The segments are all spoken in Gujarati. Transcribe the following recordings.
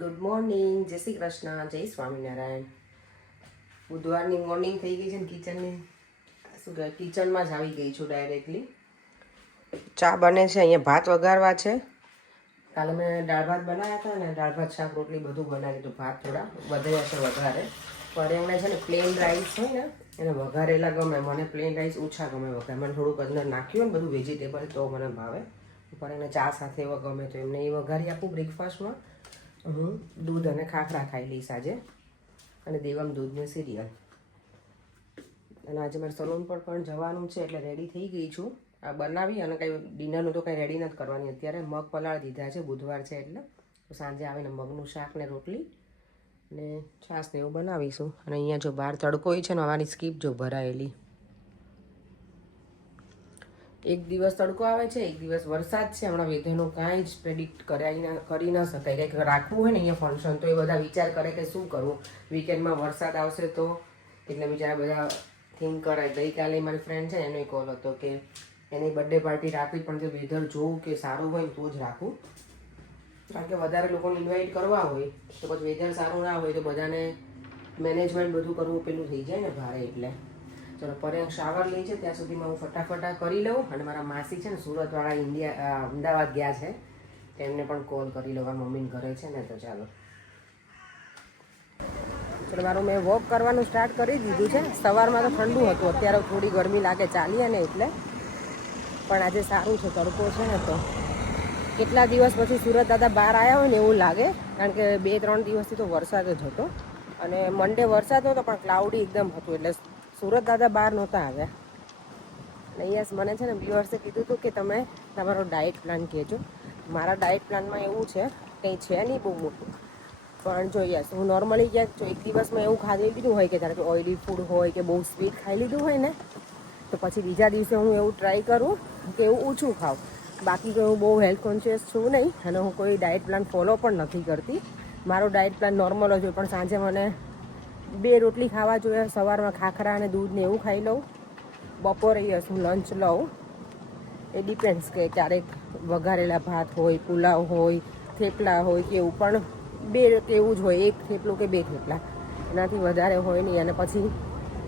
ગુડ મોર્નિંગ, જય શ્રી કૃષ્ણ, જય સ્વામિનારાયણ. બુધવારની મોર્નિંગ થઈ ગઈ છે ને કિચનમાં જ આવી ગઈ છું ડાયરેક્ટલી. ચા બને છે, અહીંયા ભાત વઘારવા છે. કાલે મેં દાળ ભાત બનાવ્યા હતા ને દાળ ભાત શાક રોટલી બધું બનાવી દીધું. ભાત થોડા વધ્યા છે વઘારે. પણ એમને છે ને પ્લેન રાઈસ હોય ને એને વઘારેલા ગમે. મને પ્લેન રાઈસ ઓછા ગમે વઘાર. મને થોડુંક અંદર નાખ્યું ને બધું વેજીટેબલ તો મને ભાવે. પણ એને ચા સાથે એવા ગમે તો એમને એ વઘારી આપું બ્રેકફાસ્ટમાં. હું દૂધ અને ખાખરા ખાઈ લઈશ આજે, અને દેવમ દૂધને સિરિયલ. અને આજે મારે સલૂન પર પણ જવાનું છે એટલે રેડી થઈ ગઈ છું. આ બનાવી અને કંઈ ડિનરનું તો કંઈ રેડી નથી કરવાની અત્યારે. મગ પલાળી દીધા છે, બુધવાર છે એટલે. તો સાંજે આવીને મગનું શાક ને રોટલી ને છાશ ને એવું બનાવીશું. અને અહીંયા જો બહાર તડકો છે ને અમારી સ્કીપ જો ભરાયેલી. એક દિવસ તડકો આવે છે, એક દિવસ વરસાદ છે. હમણાં વેધરનું કાંઈ જ પ્રેડિક્ટ કરી ન શકાય. કંઈક રાખવું હોય ને અહીંયા ફંક્શન તો એ બધા વિચાર કરે કે શું કરવું. વીકેન્ડમાં વરસાદ આવશે તો એટલે બિચારા બધા થિંક કરાય. ગઈકાલે મારી ફ્રેન્ડ છે ને એનો કોલ હતો કે એની બર્થડે પાર્ટી રાખવી, પણ જો વેધર જોવું કે સારું હોય તો જ રાખવું. કારણ કે વધારે લોકોને ઇન્વાઇટ કરવા હોય તો પછી વેધર સારું ના હોય તો બધાને મેનેજમેન્ટ બધું કરવું પેલું થઈ જાય ને ભારે. એટલે ચલો પર્યંક શાવર લે છે ત્યાં સુધીમાં હું ફટાફટ કરી લઉં. અને મારા માસી છે ને સુરતવાળા અમદાવાદ ગયા છે, તેમને પણ કોલ કરી લઉં. મમ્મીને ઘરે છે ને તો ચાલો મારું મેં વોક કરવાનું સ્ટાર્ટ કરી દીધું છે. સવારમાં તો ઠંડુ હતું, અત્યારે થોડી ગરમી લાગે ચાલીએ ને એટલે. પણ આજે સારું છે, તડકો છે ને તો કેટલા દિવસ પછી સુરત દાદા બહાર આવ્યા હોય ને એવું લાગે. કારણ કે 2-3 દિવસથી તો વરસાદ જ હતો. અને મંડે વરસાદ હતો પણ ક્લાઉડી એકદમ હતું એટલે સુરત દાદા બહાર નહોતા આવ્યા. અને યસ મને છે ને વ્યુઅર્સે કીધું હતું કે તમે તમારો ડાયટ પ્લાન કહેજો. મારા ડાયટ પ્લાનમાં એવું છે, કંઈ છે નહીં બહુ મોટું. પણ જો યસ હું નોર્મલી ક્યાંક જો એક દિવસમાં એવું ખાધી લીધું હોય કે ધારો કે ઓઇલી ફૂડ હોય કે બહુ સ્વીટ ખાઈ લીધું હોય ને તો પછી બીજા દિવસે હું એવું ટ્રાય કરું કે એવું ઓછું ખાઉં. બાકી તો હું બહુ હેલ્થ કોન્શિયસ છું નહીં, અને હું કોઈ ડાયટ પ્લાન ફોલો પણ નથી કરતી. મારો ડાયટ પ્લાન નોર્મલ જ હોય, પણ સાંજે મને 2 રોટલી ખાવા જોઈએ. સવારમાં ખાખરા અને દૂધ ને એવું ખાઈ લઉં. બપોરે યસ હું લંચ લઉં. એ ડિપેન્ડ્સ કે ક્યારેક વઘારેલા ભાત હોય, પુલાવ હોય, થેપલા હોય કે એવું. પણ 2 એવું જ હોય, 1 થેપલું કે 2 થેપલા, એનાથી વધારે હોય નહીં. અને પછી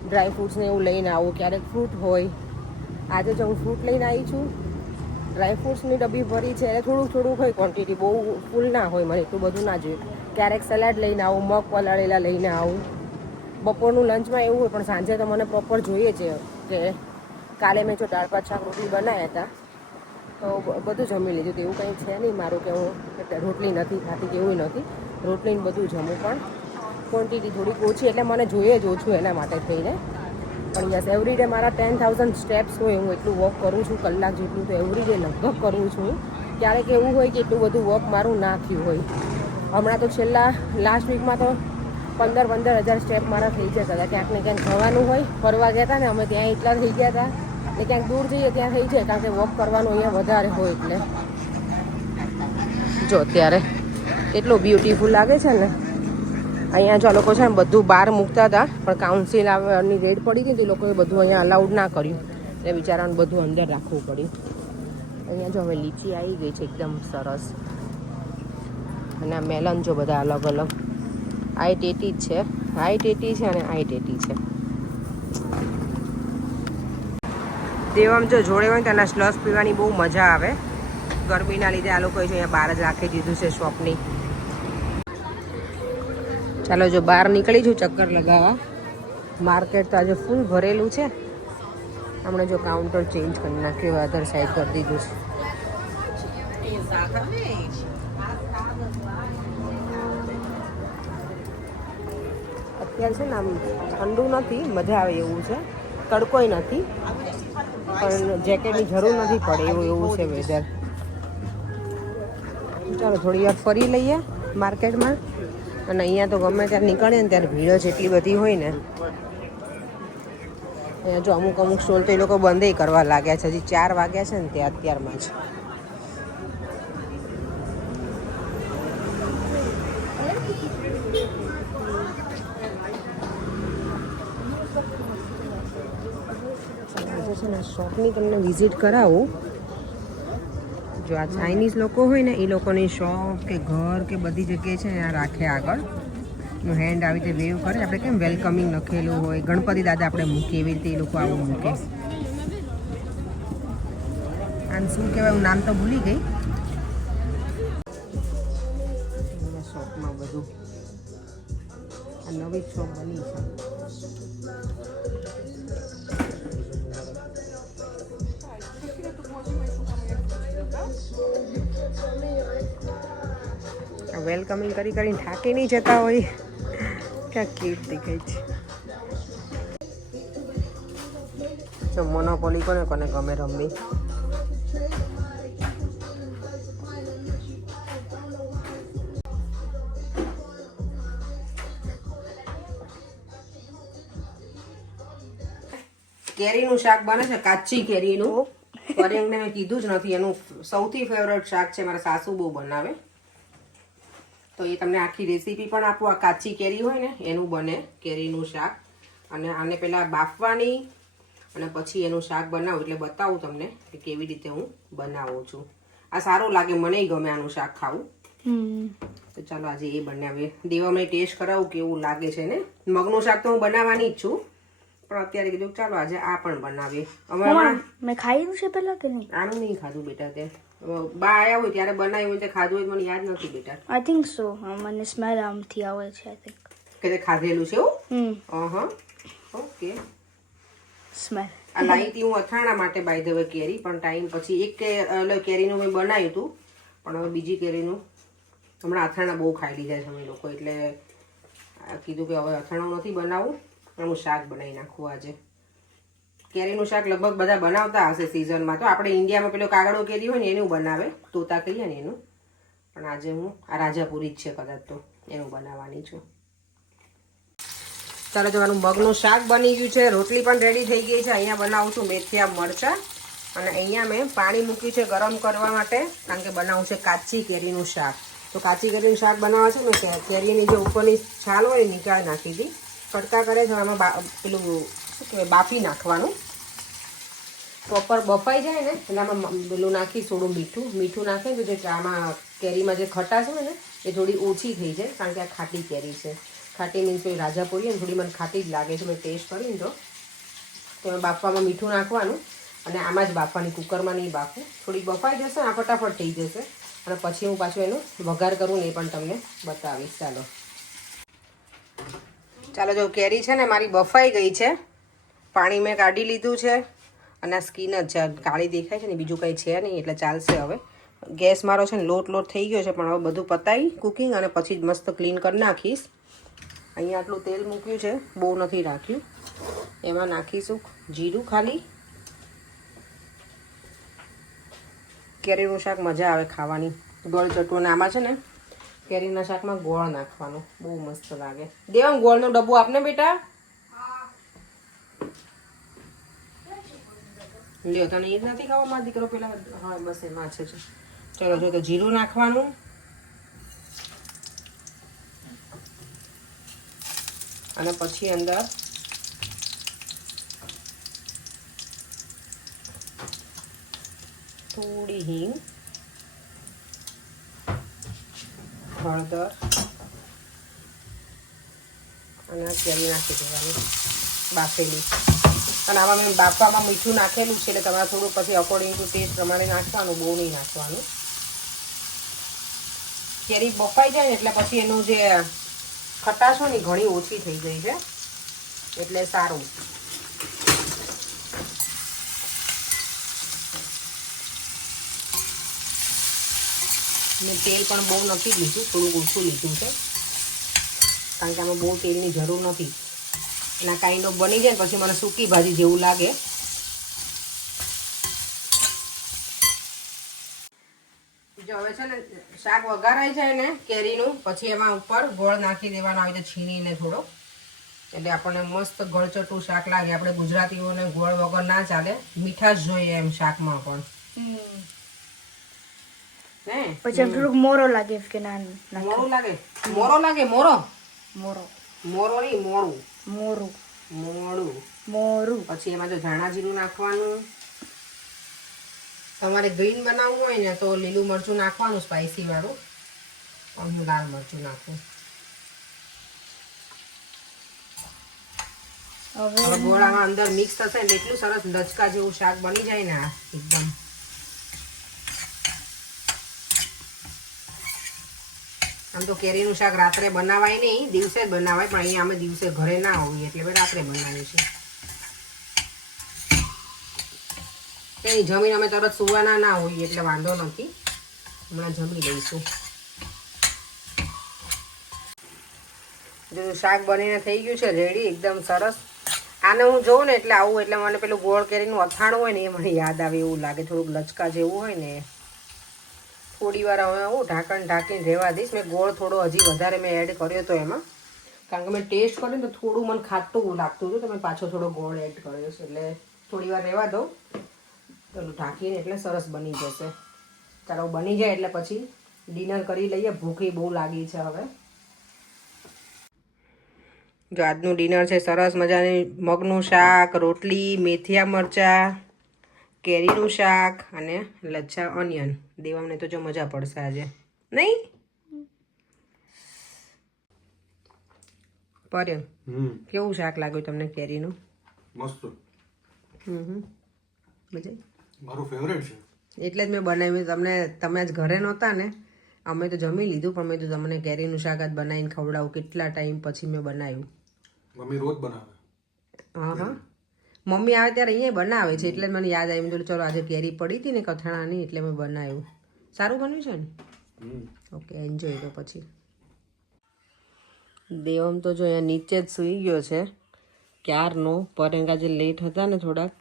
ડ્રાય ફ્રૂટ્સને એવું લઈને આવું. ક્યારેક ફ્રૂટ હોય. આજે જો હું ફ્રૂટ લઈને આવી છું, ડ્રાય ફ્રૂટ્સની ડબ્બી ભરી છે એટલે થોડુંક હોય ક્વોન્ટિટી, બહુ ફૂલ ના હોય. મને એટલું બધું ના જોઈએ. ક્યારેક સલાડ લઈને આવું, મગ પલાળેલા લઈને આવું. બપોરનું લંચમાં એવું હોય, પણ સાંજે તો મને પ્રોપર જોઈએ છે. કે કાલે મેં જો દાળ ભાત શાક રોટલી બનાવ્યા હતા તો બધું જમી લીધું. તો એવું કંઈ છે નહીં મારું કે હું રોટલી નથી ખાતી કે એવું નથી. રોટલીને બધું જમું, પણ ક્વોન્ટિટી થોડીક ઓછી. એટલે મને જોઈએ જ ઓછું એના માટે થઈને. પણ યસ એવરીડે મારા 10,000 સ્ટેપ્સ હોય, હું એટલું વોક કરું છું. કલાક જેટલું તો એવરીડે લગભગ કરું છું. ક્યારેક એવું હોય કે એટલું બધું વોક મારું ના થયું હોય. હમણાં તો લાસ્ટ વીકમાં તો 15,000 સ્ટેપ મારા થઈ જતા હતા. ક્યાંક ને ક્યાંક જવાનું હોય, ફરવા ગયા હતા ને અમે, ત્યાં એટલા થઈ ગયા હતા. ને ક્યાંક દૂર જઈએ ત્યાં થઈ જાય, કારણ કે વોક કરવાનું અહીંયા વધારે હોય. એટલે જો અત્યારે એટલું બ્યુટીફુલ લાગે છે ને અહીંયા. જો આ લોકો છે ને બધું બહાર મૂકતા હતા, પણ કાઉન્સિલની રેડ પડી ગઈ તો એ લોકોએ બધું અહીંયા અલાઉડ ના કર્યું. એટલે બિચારાને બધું અંદર રાખવું પડ્યું. અહીંયા જો હવે લીચી આવી ગઈ છે એકદમ સરસ. અને આ મેલન જો બધા અલગ અલગ. આ ટેટી જ છે, આ ટેટી છે અને આ ટેટી છે. દેવમ જો જોડે હોય તો એના સ્લસ પીવાની બહુ મજા આવે. ગરમીના લીધે આ લોકોએ જો અહીંયા બહાર જ રાખી દીધું છે શોપની. ચાલો જો બહાર નીકળી છું ચક્કર લગાવવા. માર્કેટ તો આજે ફૂલ ભરેલું છે. હમણાં જો કાઉન્ટર ચેન્જ કરી નાખ્યું, અધર સાઈડ કરી દીધું છે. અત્યારે છે ને આમ ઠંડુ નથી, મજા આવે એવું છે. તડકોય નથી, પણ જેકેટની જરૂર નથી પડે એવું છે વેધર. ચાલો થોડી વાર ફરી લઈએ માર્કેટમાં. અને અહીંયા તો ગમે ત્યારે નીકળે ને ત્યારે ભીડ જ એટલી બધી હોય ને. અહીંયા જો અમુક સ્ટોલ તો એ લોકો બંધ કરવા લાગ્યા છે. હજી 4 વાગ્યા છે ને ત્યાં અત્યારમાં જ. છે ને શોપની તમને વિઝિટ કરાવું. જો આ ચાઇનીઝ લોકો હોય ને એ લોકોની શોપ કે ઘર કે બધી જગ્યાએ છે ને આ રાખે આગળ હેન્ડ આવી રીતે વેવ કરે. આપણે કેમ વેલકમિંગ લખેલું હોય, ગણપતિ દાદા આપણે મૂકીએ એવી રીતે એ લોકો આવું મૂકે. આમ શું કહેવાય હું નામ તો ભૂલી ગઈ. શોપમાં બધું આ નવી શોપ બની છે. વેલકમિંગ કરી કરીને થાકી નહીં જતા હોય. ક્યાં ક્યુટ દેખાય છે. જો મોનોપોલી કોને કોને ગમે રમવી. કેરીનું શાક બને છે, કાચી કેરીનું. પરેંગને મેં કીધું જ નથી, એનું સૌથી ફેવરેટ શાક છે. મારા સાસુ બહુ બનાવે, તો એ તમને આખી રેસીપી પણ આપું. આ કાચી કેરી હોય ને એનું બને કેરીનું શાક, અને આને પહેલાં બાફવાની અને પછી એનું શાક બનાવું એટલે બતાવું તમને કે કેવી રીતે હું બનાવું છું. આ સારું લાગે, મને ગમે આનું શાક ખાવું. તો ચાલો આજે એ બનાવીએ. દેવામને ટેસ્ટ કરાવું કેવું લાગે છે ને. મગનું શાક તો હું બનાવવાની જ છું, પણ અત્યારે કીધું ચાલો આજે આ પણ બનાવીએ. મેં ખાધું છે પહેલા કે નહીં? આનું નહીં ખાધું બેટા. તે બા આયા હોય ત્યારે બનાવ્યું હોય તે ખાધું હોય મને યાદ નથી બેટા. I think so. મને સ્મેલ આમથી આવે છે. આઈ થિંક કે તે ખાધેલું છે એવું. ઓકે. સ્મેલ આ લાઈ હતી હું અથાણા માટે બાય ધ વે કેરી, પણ ટાઈમ પછી એક કેરીનું મેં બનાવ્યું હતું, પણ હવે બીજી કેરીનું હમણાં અથાણા બહુ ખાઈ લીધા છે અમે લોકો, એટલે કીધું કે હવે અથાણું નથી બનાવવું, પણ હું શાક બનાવી નાખું આજે. કેરીનું શાક લગભગ બધા બનાવતા હશે સિઝનમાં. તો આપણે ઇન્ડિયામાં પેલો કાગડો કેરી હોય ને એનું બનાવે, તોતા કહીએ ને એનું, પણ આજે હું આ રાજાપુરી જ છે કદાચ તો એનું બનાવવાની છું. ચાલો જવાનું મગનું શાક બની ગયું છે, રોટલી પણ રેડી થઈ ગઈ છે. અહીંયા બનાવું છું મેથીયા મરચાં, અને અહીંયા મેં પાણી મૂક્યું છે ગરમ કરવા માટે, કારણ કે બનાવું છે કાચી કેરીનું શાક. તો કાચી કેરીનું શાક બનાવવા છે મેં કેરીની જે ઉપરની છાલ હોય એ નીકાળી નાખી હતી. કટકા કરે છે આમાં પેલું શું કહેવાય બાફી નાખવાનું. પ્રોપર બફાઈ જાય ને એટલે આમાં પેલું નાખી થોડું મીઠું નાખે તો જે આમાં કેરીમાં જે ખટાશ હોય ને એ થોડી ઓછી થઈ જાય, કારણ કે આ ખાટી કેરી છે. ખાટી મીન્સ કોઈ રાજાપુરી ને થોડી મને ખાટી જ લાગે છે. મેં ટેસ્ટ કરીને તો એમાં બાફવામાં મીઠું નાખવાનું, અને આમાં જ બાફવાની, કુકરમાં નહીં બાફવું. થોડી બફાઈ જશે આ ફટાફટ થઈ જશે, અને પછી હું પાછું એનું વઘાર કરું ને એ પણ તમને બતાવીશ. ચાલો જો કેરી છે ને મારી બફાઈ ગઈ છે, પાણી મેં કાઢી લીધું છે, અને આ સ્કીન જ છે કાળી દેખાય છે ને, બીજું કંઈ છે નહીં એટલે ચાલશે. હવે ગેસ મારો છે ને લોટ થઈ ગયો છે, પણ હવે બધું પતાવી કુકિંગ અને પછી જ મસ્ત ક્લીન કરી નાખીશ. અહીંયા આટલું તેલ મૂક્યું છે, બહુ નથી રાખ્યું. એમાં નાખીશું જીરું ખાલી. કેરીનું શાક મજા આવે ખાવાની, ગોળ ચટવું. અને આમાં છે ને કેરીના શાકમાં ગોળ નાખવાનું, બહુ મસ્ત લાગે. દેવાંગ ગોળનું ડબ્બો આપને બેટા. લ્યો તને એ જ નથી ખાવા મારો દીકરો પેલા? હા બસ એમાં છે. ચલો જો તો જીરું નાખવાનું, અને પછી અંદર થોડી હિંગ, હળદર, અને કેરી નાખી દેવાની બાફેલી. અને આમાં મેં બાફવામાં મીઠું નાખેલું છે, એટલે તમારે થોડું પછી અકોર્ડિંગ ટુ ટેસ્ટ પ્રમાણે નાખવાનું, બહુ નહીં નાખવાનું. કેરી બફાઈ જાય ને એટલે પછી એનું જે ખટાશ હોય ને ઘણી ઓછી થઈ ગઈ છે, એટલે સારું. મેં તેલ પણ બહુ નથી લીધું, થોડુંક ઓછું લીધું છે, કારણ કે આમાં બહુ તેલની જરૂર નથી. એના કાઇન્ડ ઓફ બની જાય ને પછી મને સૂકી ભાજી જેવું લાગે. જો હવે છે ને શાક વઘારાઈ જાય ને કેરીનું, પછી એમાં ઉપર ગોળ નાખી દેવાનો આવી રીતે છીણીને થોડો, એટલે આપણને મસ્ત ગળચટું શાક લાગે. આપણે ગુજરાતીઓને ગોળ વગર ના ચાલે, મીઠાશ જોઈએ એમ શાકમાં પણ. પછી થોડુંક મોરો લાગે કે ના? મોરું લાગે? મોરો લાગે? મોરો મોરો મોરો નહીં, મોરું મોરું મોરું મોરું. પછી એમાં જો ધાણા જીરું નાખવાનું, તમારે ગ્રીન બનાવવું હોય ને તો લીલું મરચું નાખવાનું સ્પાઇસી વાળું, પણ હું લાલ મરચું નાખું. હવે ગોળ આમાં અંદર મિક્સ થશે ને એટલું સરસ લચકા જેવું શાક બની જાય ને આ એકદમ. આમ તો કેરીનું શાક રાત્રે બનાવાય નહીં, દિવસે જ બનાવાય, પણ અહીંયા અમે દિવસે ઘરે ના હોઈએ એટલે અમે રાત્રે બનાવીએ છીએ. એની જમીન અમે તરત સુવાના ના હોઈએ એટલે વાંધો નથી, હમણાં જમી લઈશું. જો શાક બનીને થઈ ગયું છે રેડી, એકદમ સરસ. આને હું જોઉં ને એટલે આવું, એટલે મને પેલું ગોળ કેરીનું અથાણું હોય ને એ મને યાદ આવે એવું લાગે, થોડુંક લચકા જેવું હોય ને. થોડી વાર હવે હું ઢાંકણ ઢાંકીને રહેવા દઈશ. મેં ગોળ થોડો હજી વધારે મેં એડ કર્યો હતો એમાં, કારણ કે મેં ટેસ્ટ કર્યું તો થોડું મને ખાટું લાગતું હતું, તો મેં પાછો થોડો ગોળ એડ કર્યો છે. એટલે થોડી વાર રહેવા દઉં, પેલું ઢાંકીને, એટલે સરસ બની જશે. ચાલો બની જાય એટલે પછી ડિનર કરી લઈએ, ભૂખી બહુ લાગી છે હવે. જો આજનું ડિનર છે સરસ મજાની મગનું શાક, રોટલી, મેથીયા મરચાં, કેરીનું શાક અને લચ્છા ઓનિયન. દેવામને તો જો મજા પડશે આજે, નહીં પર્યન? કેવું શાક લાગ્યું તમને કેરીનું? મસ્ત. મજા મારું ફેવરેટ છે. એટલે જ મેં બનાવ્યું. તમે આજ ઘરે નહોતા ને, અમે તો જમી લીધું, પણ મેં તો તમને કેરીનું શાક આજ બનાવીને ખવડાવું. કેટલા ટાઈમ પછી મેં બનાવ્યું. મમ્મી રોજ બનાવે. હા હા, મમ્મી આવે ત્યારે અહીંયા બનાવે છે, એટલે જ મને યાદ આવી. મેં ચલો આજે કેરી પડી હતી ને કઠણાની, એટલે મેં બનાવ્યું. સારું બન્યું છે ને? Okay, enjoy. તો પછી દેવમ તો જો અહીંયા નીચે જ સૂઈ ગયો છે ક્યારનો. પરેંગા જે લેટ હતા ને થોડાક,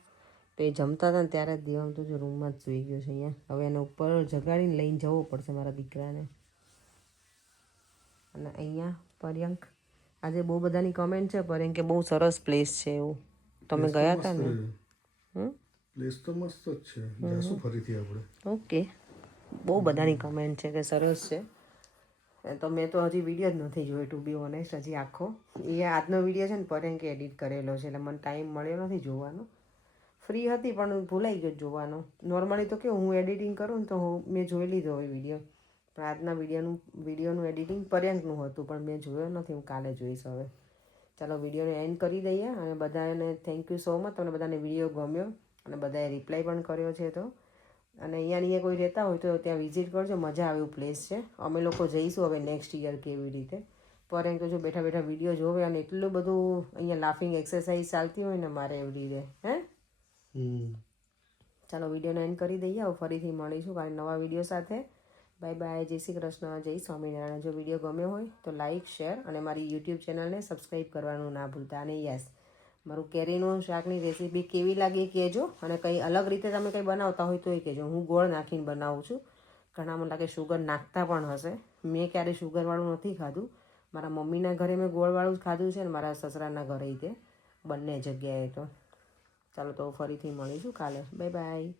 તો એ જમતા હતા ને ત્યારે દેવમ તો જો રૂમમાં જ સૂઈ ગયો છે અહીંયા. હવે એને ઉપર જગાડીને લઈને જવું પડશે મારા દીકરાને. અને અહીંયા પર્યંક, આજે બહુ બધાની કમેન્ટ છે પર્યંક કે બહુ સરસ પ્લેસ છે એવું. તમે ગયા હતા ને? પ્લેસ તો મસ્ત જ છે, જાશું ફરીથી આપણે. ઓકે, બહુ બધાની કમેન્ટ છે કે સરસ છે. તો મેં તો હજી વિડીયો જ નથી જોયો, ટુ બી ઓનેસ્ટ, હજી આખો. એ આજનો વિડીયો છે ને પર્યંકે એડિટ કરેલો છે, એટલે મને ટાઈમ મળ્યો નથી જોવાનો. ફ્રી હતી પણ ભૂલાઈ ગયો જોવાનો. નોર્મલી તો કેવું, હું એડિટિંગ કરું ને તો મેં જોઈ લીધો હોય વિડીયો, પણ આજના વિડીયોનું એડિટિંગ પર્યંકનું હતું, પણ મેં જોયો નથી. હું કાલે જોઈશ હવે. ચાલો વિડીયોને એન્ડ કરી દઈએ, અને બધાને થેન્ક યુ સો મચ. તમને બધાને વિડીયો ગમ્યો અને બધાએ રિપ્લાય પણ કર્યો છે. તો અને અહીંયા કોઈ રહેતા હોય તો ત્યાં વિઝિટ કરજો, મજા આવે એવું પ્લેસ છે. અમે લોકો જઈશું હવે નેક્સ્ટ યર કેવી રીતે. પરંતુ જો બેઠા બેઠા વિડીયો જોવે અને એટલું બધું અહીંયા લાફિંગ એક્સરસાઇઝ ચાલતી હોય ને મારે એવરી ડે. ચાલો વિડીયોને એન્ડ કરી દઈએ. હવે ફરીથી મળીશું કાલે નવા વિડીયો સાથે. બાય બાય, જય શ્રી કૃષ્ણ, જય સ્વામિનારાયણ. જો વિડીયો ગમ્યો હોય તો લાઇક, શેર અને મારી યુટ્યુબ ચેનલને સબસ્ક્રાઈબ કરવાનું ના ભૂલતા. અને યસ, મારું કેરીનું શાકની રેસીપી કેવી લાગી કહેજો, અને કંઈ અલગ રીતે તમે કંઈ બનાવતા હોય તો એ કહેજો. હું ગોળ નાખીને બનાવું છું, ઘણા મને લાગે શુગર નાખતા પણ હશે. મેં ક્યારેય શુગરવાળું નથી ખાધું. મારા મમ્મીના ઘરે મેં ગોળવાળું જ ખાધું છે, ને મારા સસરાના ઘરે તે બંને જગ્યાએ. તો ચાલો તો ફરીથી મળીશું કાલે. Bye bye.